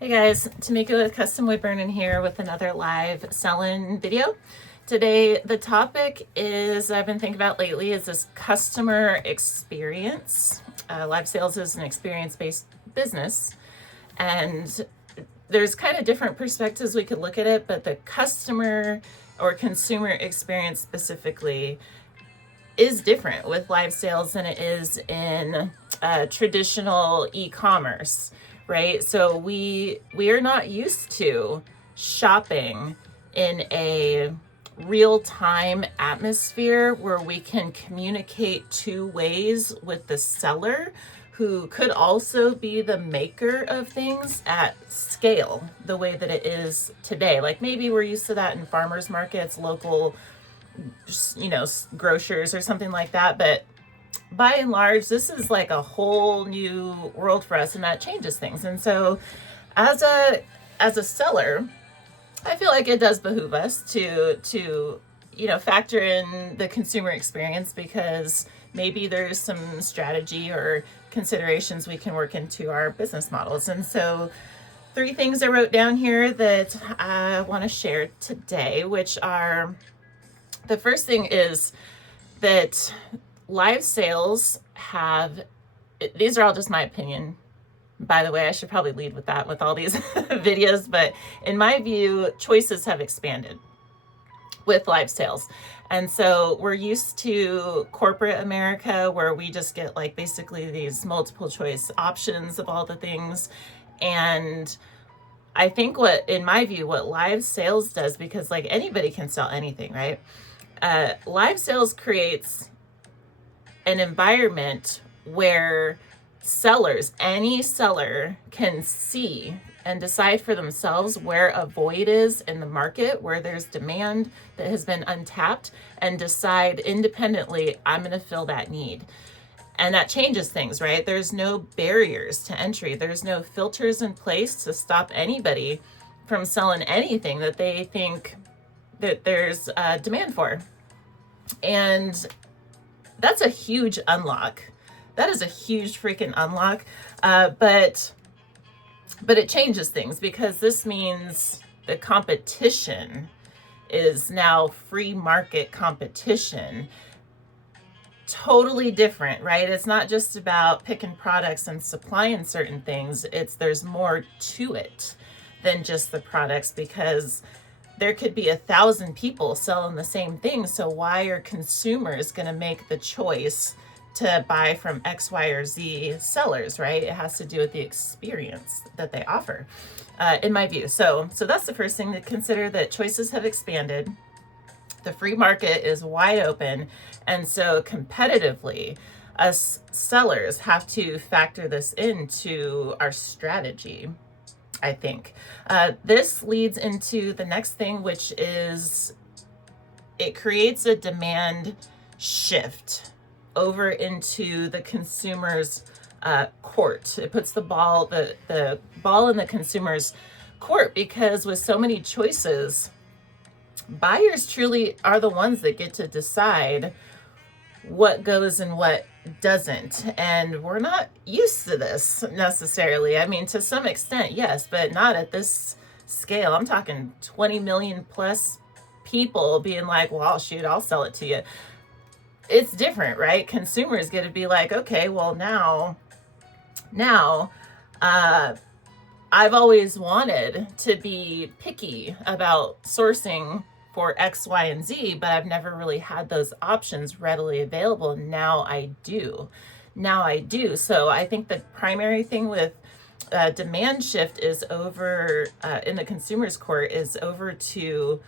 Hey guys, Tamika with Custom Wood Burning here with another live selling video. Today, the topic is I've been thinking about lately is this customer experience. Live sales is an experience-based business, and there's kind of different perspectives we could look at it, but the customer or consumer experience specifically is different with live sales than it is in traditional e-commerce, right? So we are not used to shopping in a real-time atmosphere where we can communicate two ways with the seller, who could also be the maker of things at scale the way that it is today. Like maybe we're used to that in farmers markets, local, grocers or something like that, but by and large, this is like a whole new world for us, and that changes things. And so as a seller, I feel like it does behoove us to factor in the consumer experience, because maybe there's some strategy or considerations we can work into our business models. And so 3 things I wrote down here that I want to share today, which are, the first thing is that live sales have, these are all just my opinion, by the way. I should probably lead with that with all these videos, but in my view, choices have expanded with live sales. And so we're used to corporate America, where we just get like basically these multiple choice options of all the things. And I think in my view, what live sales does, because like anybody can sell anything, right? Live sales creates an environment where any seller can see and decide for themselves where a void is in the market, where there's demand that has been untapped, and decide independently, I'm going to fill that need. And that changes things, right? There's no barriers to entry. There's no filters in place to stop anybody from selling anything that they think that there's demand for. And that's a huge unlock. That is a huge freaking unlock. But it changes things, because this means the competition is now free market competition. Totally different, right? It's not just about picking products and supplying certain things. There's more to it than just the products, because there could be 1,000 people selling the same thing. So why are consumers going to make the choice to buy from X, Y, or Z sellers, right? It has to do with the experience that they offer, in my view. So that's the first thing to consider, that choices have expanded. The free market is wide open. And so competitively, us sellers have to factor this into our strategy, I think. This leads into the next thing, which is it creates a demand shift over into the consumer's court. It puts the ball in the consumer's court, because with so many choices, buyers truly are the ones that get to decide what goes and what doesn't. And we're not used to this necessarily. I mean, to some extent, yes, but not at this scale. I'm talking 20 million plus people being like, well, shoot, I'll sell it to you. It's different, right? Consumers get to be like, okay, well, now, I've always wanted to be picky about sourcing for X, Y, and Z, but I've never really had those options readily available. Now I do. So I think the primary thing with demand shift is over in the consumer's court, is over to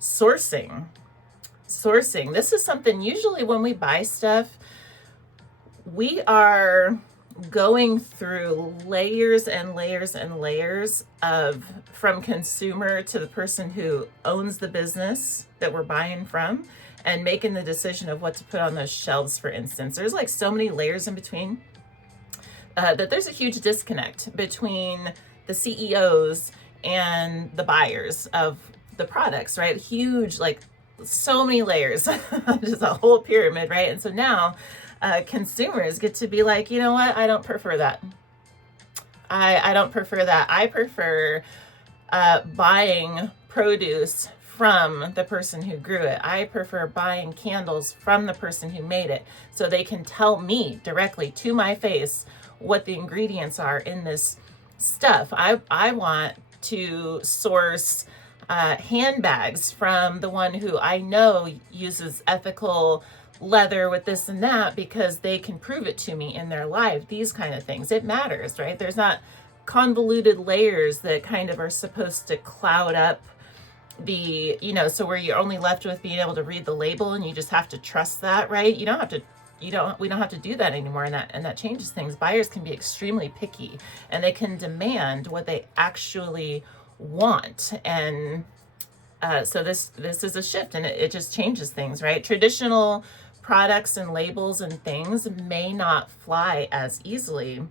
sourcing. This is something, usually when we buy stuff, we are going through layers and layers and layers of, from consumer to the person who owns the business that we're buying from, and making the decision of what to put on those shelves, for instance. There's like so many layers in between that there's a huge disconnect between the CEOs and the buyers of the products, right? Huge, like so many layers, just a whole pyramid, right? And so now consumers get to be like, you know what? I don't prefer that. I don't prefer that. I prefer buying produce from the person who grew it. I prefer buying candles from the person who made it so they can tell me directly to my face what the ingredients are in this stuff. I want to source handbags from the one who I know uses ethical leather with this and that because they can prove it to me in their life. These kind of things. It matters, right? There's not convoluted layers that kind of are supposed to cloud up the, so where you're only left with being able to read the label and you just have to trust that, right? We don't have to do that anymore, and that changes things. Buyers can be extremely picky and they can demand what they actually want. And so this is a shift, and it just changes things, right? Traditional products and labels and things may not fly as easily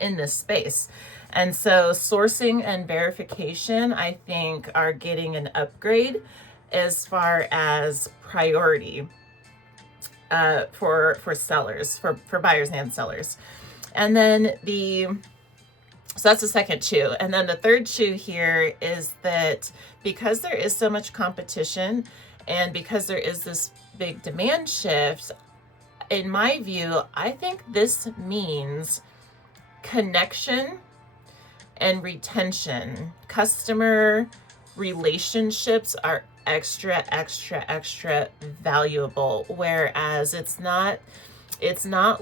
in this space. And so sourcing and verification, I think, are getting an upgrade as far as priority for sellers, for buyers and sellers. And then so that's the second shoe. And then the third shoe here is that because there is so much competition and because there is this big demand shift, in my view, I think this means connection and retention. Customer relationships are extra valuable, whereas it's not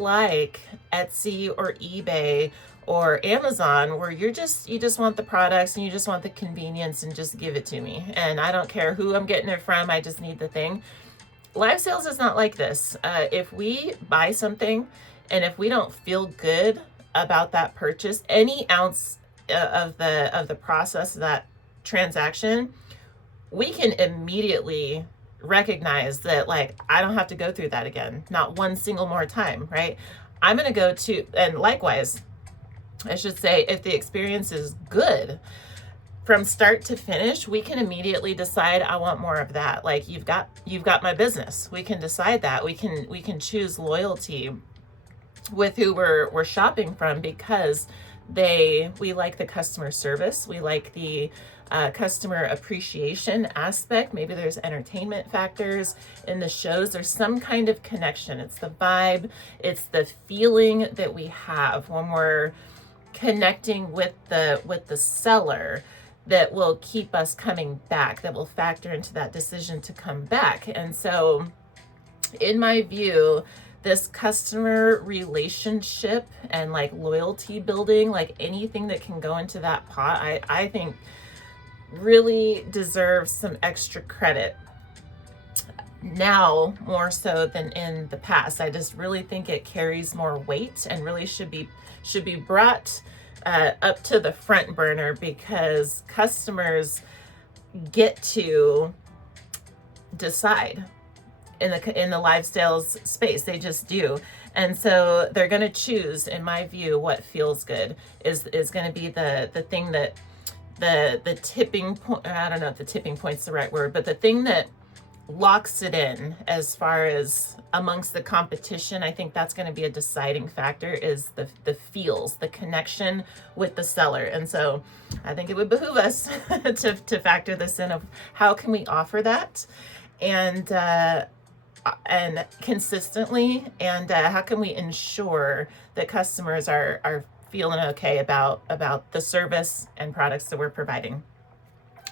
like Etsy or eBay or Amazon where you just want the products and you just want the convenience and just give it to me and I don't care who I'm getting it from, I just need the thing. Live sales is not like this. If we buy something and if we don't feel good about that purchase, any ounce of the process of that transaction, we can immediately recognize that, like, I don't have to go through that again, not one single more time, right? I'm going to go to, and likewise, I should say, if the experience is good from start to finish, we can immediately decide, I want more of that. Like, you've got my business. We can decide that. We can choose loyalty with who we're shopping from because we like the customer service. We like the customer appreciation aspect. Maybe there's entertainment factors in the shows. There's some kind of connection. It's the vibe. It's the feeling that we have when we're connecting with the seller that will keep us coming back, that will factor into that decision to come back. And so in my view, this customer relationship and like loyalty building, like anything that can go into that pot, I think really deserves some extra credit now more so than in the past. I just really think it carries more weight and really should be brought up to the front burner because customers get to decide in the live sales space. They just do. And so they're going to choose, in my view, what feels good is going to be the thing that the tipping point, I don't know if the tipping point's the right word, but the thing that locks it in as far as amongst the competition. I think that's going to be a deciding factor is the feels, the connection with the seller. And so I think it would behoove us to factor this in of how can we offer that and consistently, and how can we ensure that customers are feeling okay about the service and products that we're providing.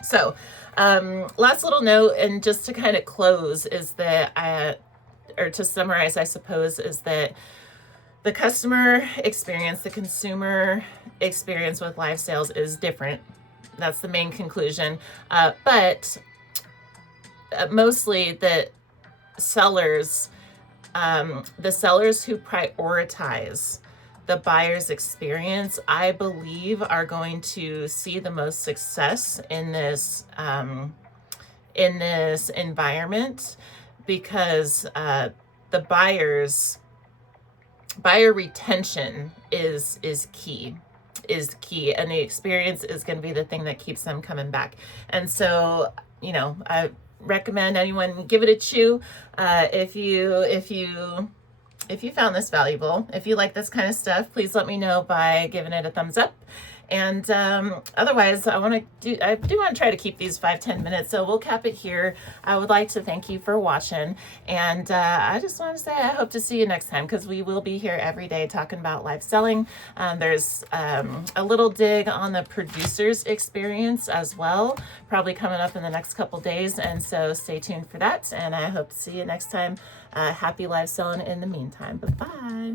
So last little note, and just to kind of close, is that or to summarize, I suppose, is that the customer experience, the consumer experience with live sales is different. That's the main conclusion. But mostly that sellers, the sellers who prioritize the buyer's experience, I believe, are going to see the most success in this environment because the buyer retention is key, and the experience is going to be the thing that keeps them coming back. And so, I recommend anyone give it a chew. If you if you found this valuable. If you like this kind of stuff, please let me know by giving it a thumbs up. And otherwise, I do want to try to keep these 5-10 minutes, so we'll cap it here. I would like to thank you for watching, and I just want to say I hope to see you next time, because we will be here every day talking about live selling. There's a little dig on the producer's experience as well, probably coming up in the next couple days, and so stay tuned for that, and I hope to see you next time. Happy live selling in the meantime. Bye-bye.